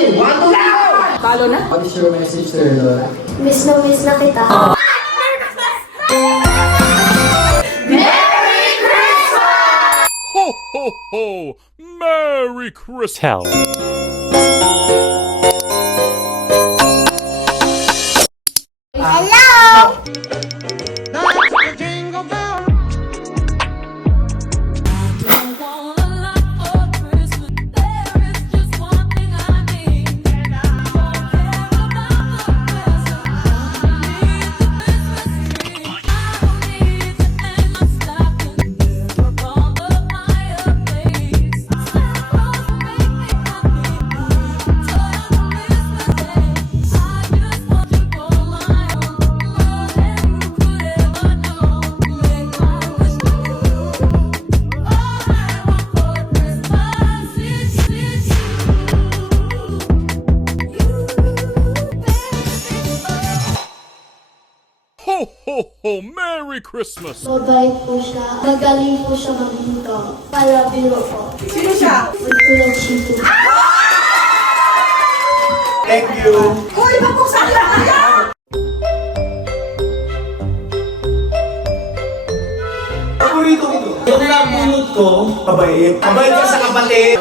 ready? 1, 2, 3, Talo na? What is your message to her, Lola? Miss na kita. Ho, ho, ho! Merry Christmas! Tell. Hello! Ho, ho, ho! Merry Christmas! Mabait po siya. Magaling po siya magluto. Para biro po. Sino siya? Magkulog chito. Thank you. Uy, mapuksan lang kaya! Paborito ko ito. Yung nabunod ko, mabait. Mabait ka sa kapatid.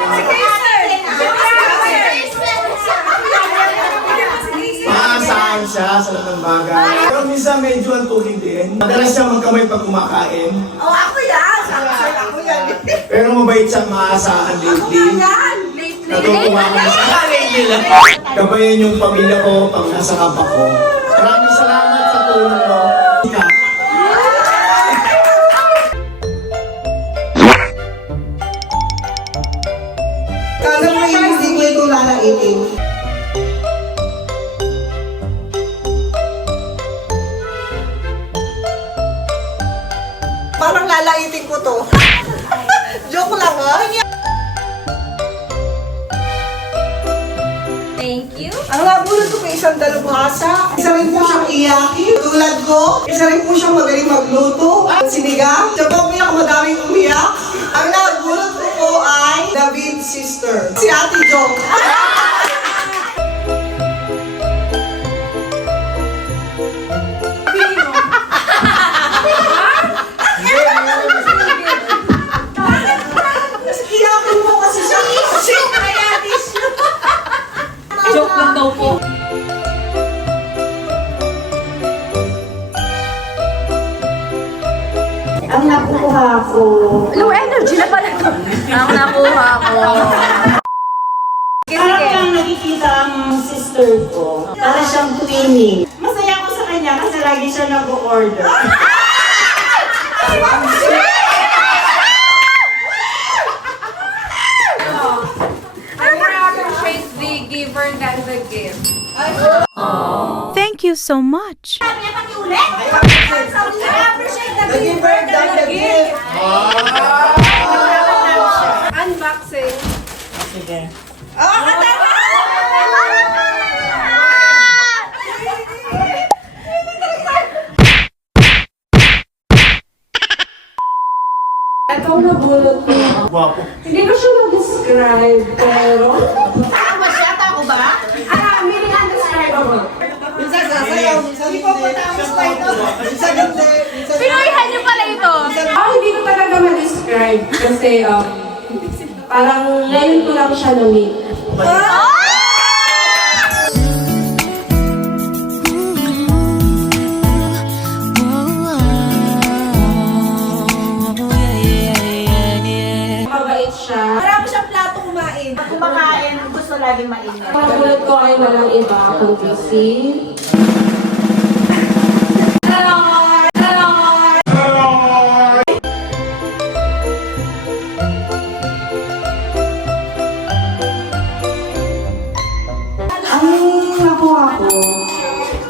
Maasahan siya sa lahat ng bagay. Pero minsan medyo antukin din. Madalas siya magkamay pag kumakain. Oh, ako yan! Ako yan! Pero mabait siya, maasahan lately. Yan! Lately! Natutuwa ka sa lately lang. Gabayan yung pamilya ko pag nasa kapa ko. Maraming salamat sa tulong mo. Ika. Kala mo yung hindi ko ito lalaitin. Parang lalaitin ko to. Joke lang ha? Thank you. Ang nabulot ko kay isang dalubhasa. Isa rin po siyang iyakin. Tulad ko, isa rin po siyang magaling magluto. Sinigang. Siya po ang pinakamadaming umiyak. Ang nabulot ko po ay David's sister. Si Ate Jo. Iyakin mo kasi siya. Joke lang daw po. Ang nakukuha ko. Low energy na pala to. Ang nakuha ko. Sige, Parang sige. kang nakikita ang sister ko. Para siyang twinning. Masaya ako sa kanya kasi lagi siya nag-order. I rather appreciate the giver than the gift. Thank you so much. I appreciate the giver than the gift. Unboxing. Sige. Ito ang nabulot ko. Guwapo. Hindi ko siya mag-describe, pero... Ako ba? Meaning undescribable. Minsan sasayaw, minsan hindi. Minsan hindi. Pinoyhan niyo pala ito. Hindi ko talaga ma-describe kasi parang ngayon ko lang siya na-meet. Mabait siya. Marami siyang plato kumain. Pag kumakain, gusto laging mainit. Pagulot ko ay walang iba kundi si... Ang nakuha ko,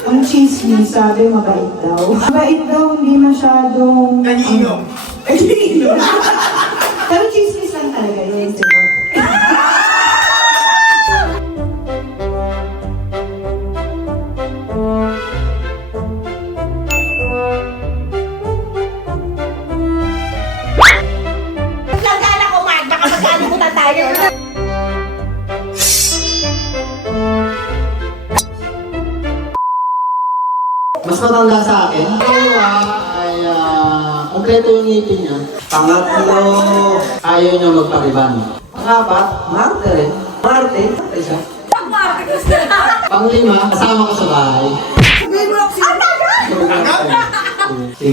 ang chismis, sabi mabait daw. Mabait daw, hindi masyadong... Kanino? Kanino? Pero chismis lang talaga yun, si Mark. Mas matanda sa akin. Pangalawa ay kompleto yung ngipin niya. Pangatlo, ayaw niya magpariban. Pangapat, Marte rin. Marte, ay siya. Panglima, kasama ko sa bahay. Sabihin mo lang sino. Sige.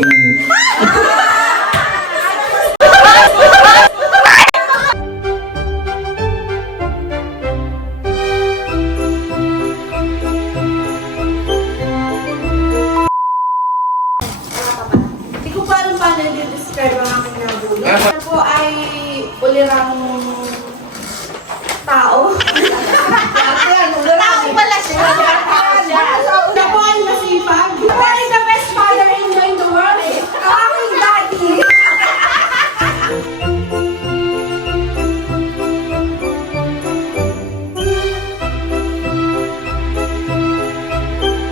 Hindi ko pa alam paano i-describe ang aking nabulot. Ano po ay ulirang tao. Tao pala siya. Ako po ay masipag. What is the best father-in-law in the world? Ang aking daddy.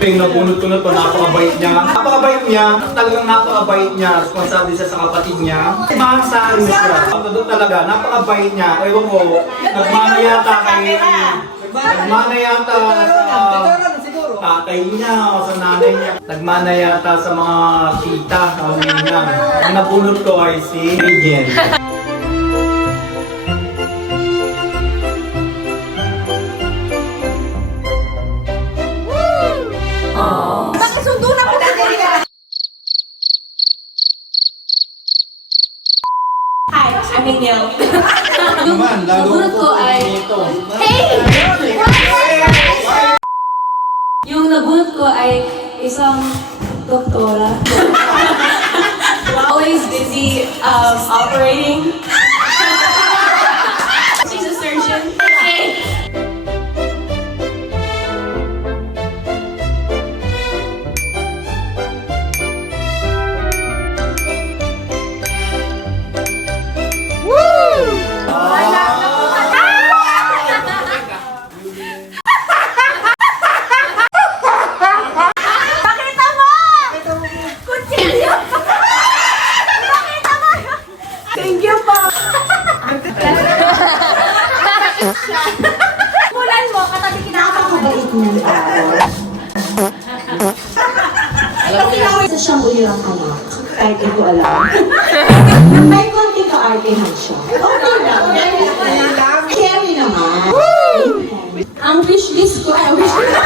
Yung nabunot ko na to, napakabait niya. Napakabait niya, talagang napakabait niya. Responsable siya sa kapatid niya. Masasabi mo siya. Ano doon talaga, napakabait niya. Ewan ko, nagmana yata sa tatay niya o sa nanay niya. Nagmana yata sa mga tita, sa niya. Ang nabunot ko ay si Miguel. Makasundo na po natin. Hi, I'm Miguel. Naman, lalo Nabunot ko ay... Yung nabunot ko ay isang doktora. Always busy operating. She's a surgeon. Hey. Mulan mo, katabi Napakabait niyang tao. Isa siyang ulirang anak. Kahit hindi ko alam. May konting ka-artehan siya. Okay lang. Carry naman. Ang wishlist ko ay wishlist.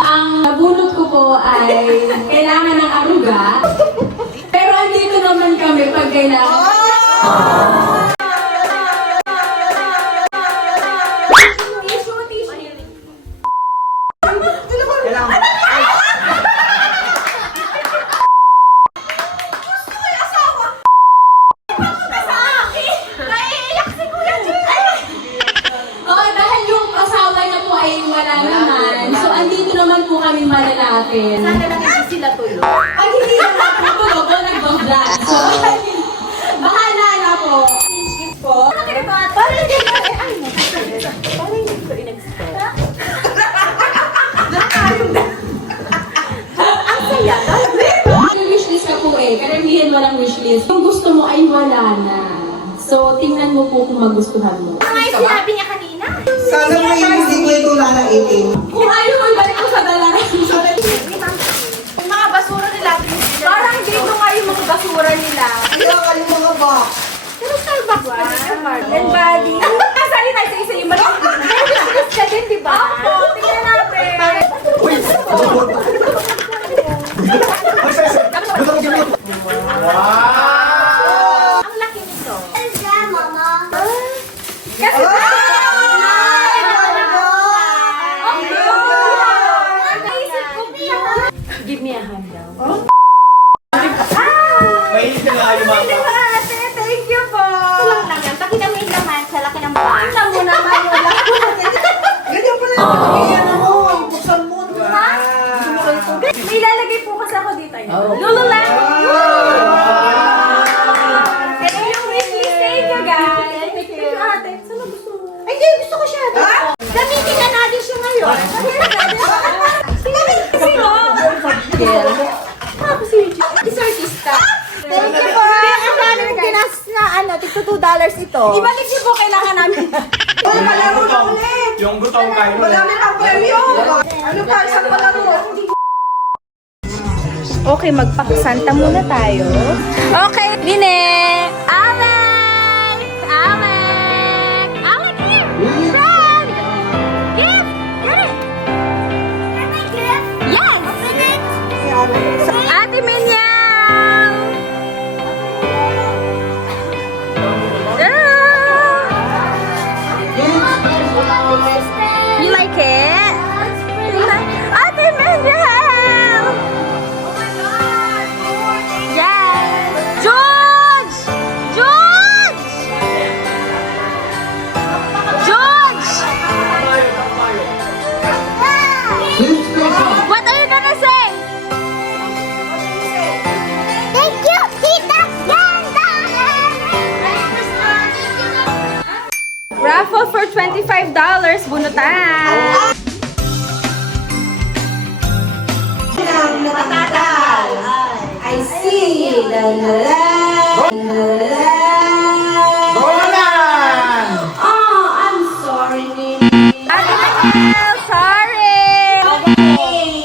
Ang nabunot ko po ay kailangan ng aruga. Pero andito naman kami pag kailangan. Tissue, tissue. Oo, dahil yung asawa na po ay wala naman. So, andito naman po kami malalapin. Sana lang hindi sila tulog. Pag hindi naman po tulog, nag-vlog. So, bahala na po. Kiss po. Parang hindi ko parang hindi ko in-expect. Ang saya. May wishlist ka po eh. Karamihan walang wishlist. Yung gusto mo ay wala na. So, tingnan mo po kung magustuhan mo. Ano nga sinabi niya kanina? Sana mo hindi ko ito lalaipin. Kung ayaw mo, ibalik ko sa dalaran. Yung mga basura nila, parang dito nga yung mga basura nila. Kaya ka yung mga box. Pero Starbucks pa din yung Marlon Body. Kasali tayo sa isa yung mali. Pero business ka din, di ba? Opo, tingnan natin. Ang laki nito. Kasi give me a hand daw. Mahilig ka nga yung mga Ate, thank you po. Kulang lang yan. Pakita mo yung laman sa laki ng paa. Tingnan mo naman yung laman. Ganyan pala yung pagkakaiyan mo. Buksan mo. May ilalagay po kasi ako dito. Lululan. Ito yung wishlist sa inyo, guys. Thank you, ate. Saan gusto mo? Ay, hindi. Gusto ko siya. Gamitin na natin siya ngayon. Sino? Ako si Eugene. Is artista. Thank you for ang daming ginas na tigtutuda ito. Ibalik niyo po kailangan namin. Uy, malaro na ulit. Yung gutong kayo. Madami ng premyo. Ano pa, isang palaro. Okay, magpakasanta muna tayo. Okay, Nine! Alex! Alex! Alex, here! Friend! Gift! Get it! Can I gift? Yes! Open it! Ate Minyang! You like it? You like Ate Minyang! Yes! George! George! George! What are you gonna say? Thank you, Tita Glenda! Raffle for $25. Bunutan! I see. La, la, la. La, la. Roland! Oh, I'm sorry, Nini. Ate Michelle, sorry!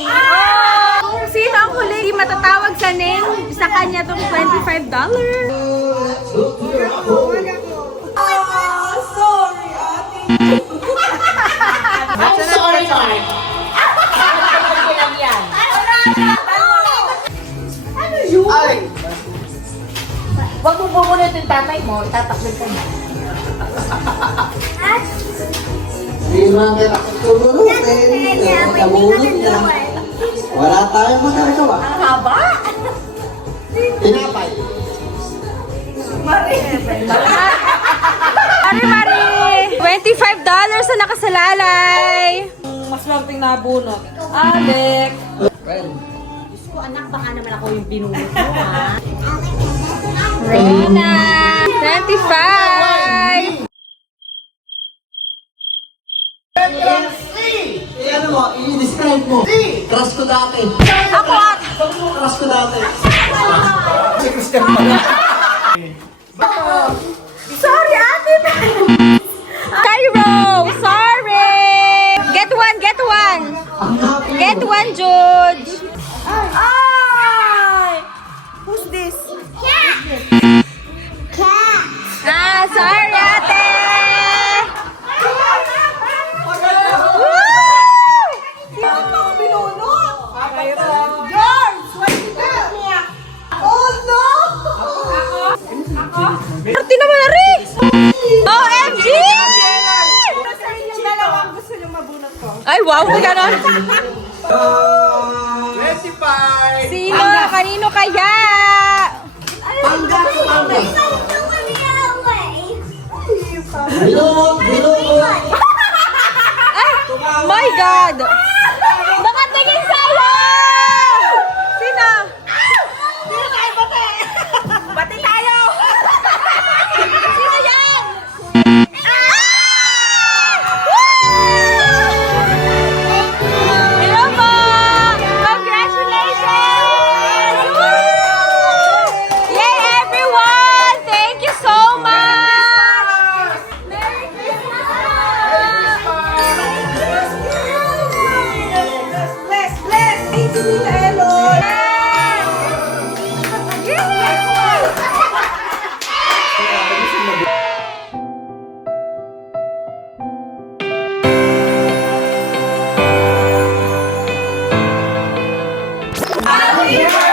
Oh, sino ang huli matatawag sa name? Sa kanya tong $25. Sorry, ate. I'm sorry, Mark. Ay! Huwag mo pumunod yung tatay mo, tatakbin ka na. Hindi naman kita tutulutin. Nabulot niya. Wala tayong magagawa. Ang haba. Tinapay. Mari, $25 na nakasalalay. Mas maraming nabunot. Alex. Friend. Diyos ko, anak, baka naman ako yung binunot mo, ha? Reyna, 25. Ano mo, i-describe mo. Crush ko dati. Ako at Crush ko dati. Si Christian pala. sorry, ate. Cairo, sorry. Get one, get one. Get one, George. Ay! Who's this? Ah, sorry, ate. Bakit mo ako binunot? George! What's that? Oh, no! Party naman na rin. OMG! Sa inyong dalawang gusto nyo mabunot ko. Ay, wow, may ganon. 25! Sino? Kanino kaya? Panggat ko panggat. Bilog, bilog. My God! Baka tingin sa'yo! Sino? Sino tayo bate? Bate tayo! Sino yan? Hello po! Congratulations! Yay, everyone! Thank you so much! Merry Christmas! Bless, bless! Thank you, Tita Elon! Happy